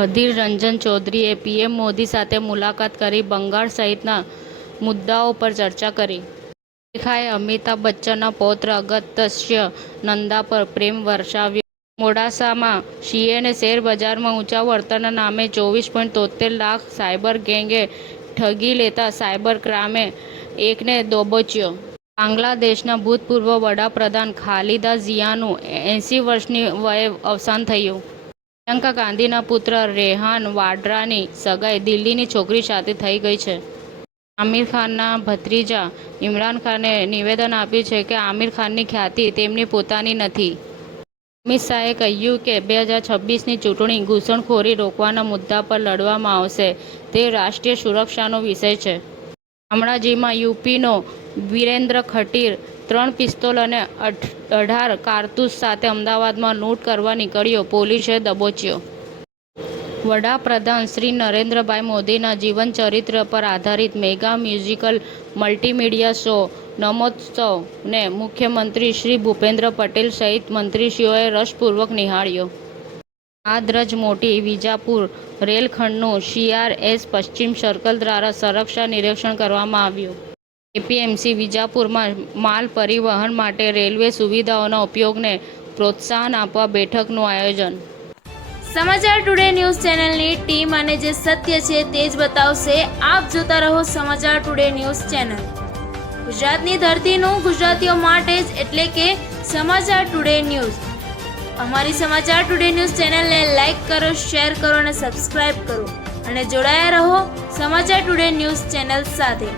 અધીર રંજન ચૌધરીએ પીએમ મોદી સાથે મુલાકાત કરી બંગાળ સહિતના મુદ્દાઓ પર ચર્ચા કરી. રેખાએ અમિતાભ બચ્ચનના પૌત્ર અગસ્ત્ય નંદા પર પ્રેમ વર્ષાવ્યો. મોડાસામાં સીએને શેર બજારમાં ઊંચા વળતરના નામે 24.73 લાખ સાયબર ગેંગે ઠગી લેતા સાયબર ક્રાઇમે એકને દબોચ્યો. બાંગ્લાદેશના ભૂતપૂર્વ વડાપ્રધાન ખાલિદા ઝિયાનું 80 વર્ષની વયે અવસાન થયું. પ્રિયંકા ગાંધીના પુત્ર રેહાન વાડ્રાની સગાઈ દિલ્હીની છોકરી સાથે થઈ ગઈ છે. આમિર ખાનના ભત્રીજા ઇમરાન ખાને નિવેદન આપ્યું છે કે આમિર ખાનની ખ્યાતિ તેમની પોતાની નથી. અમિત શાહે કહ્યું કે 2026ની ચૂંટણી ઘૂસણખોરી રોકવાના મુદ્દા પર લડવામાં આવશે. તે રાષ્ટ્રીય સુરક્ષાનો વિષય છે. શામળાજીમાં યુપીનો વિરેન્દ્ર ખટીર 3 પિસ્તોલ અને 18 કારતૂસ સાથે અમદાવાદમાં લૂંટ કરવા નીકળ્યો, પોલીસે દબોચ્યો. વડાપ્રધાન શ્રી નરેન્દ્રભાઈ મોદીના જીવનચરિત્ર પર આધારિત મેગા મ્યુઝિકલ મલ્ટીમીડિયા શો નમોત્સવને મુખ્યમંત્રી શ્રી ભૂપેન્દ્ર પટેલ સહિત મંત્રીશ્રીઓએ રસપૂર્વક નિહાળ્યો. આદ્રજ મોટી વિજાપુર રેલખંડનું CRS પશ્ચિમ સર્કલ દ્વારા સંરક્ષણ નિરીક્ષણ કરવામાં આવ્યું. એપીએમસી વિજાપુરમાં માલ પરિવહન માટે રેલવે સુવિધાઓના ઉપયોગને પ્રોત્સાહન આપવા બેઠકનું આયોજન. સમાચાર ટુડે ન્યૂઝ ચેનલની ટીમ અને જે સત્ય છે તે જ બતાવશે. આપ જોતા રહો સમાચાર ટુડે ન્યૂઝ ચેનલ. ગુજરાતની ધરતીનું ગુજરાતીઓ માટે જ, એટલે કે સમાચાર ટુડે ન્યૂઝ. અમારી સમાચાર ટુડે ન્યૂઝ ચેનલને લાઇક કરો, શેર કરો અને સબસ્ક્રાઇબ કરો અને જોડાયા રહો સમાચાર ટુડે ન્યૂઝ ચેનલ સાથે.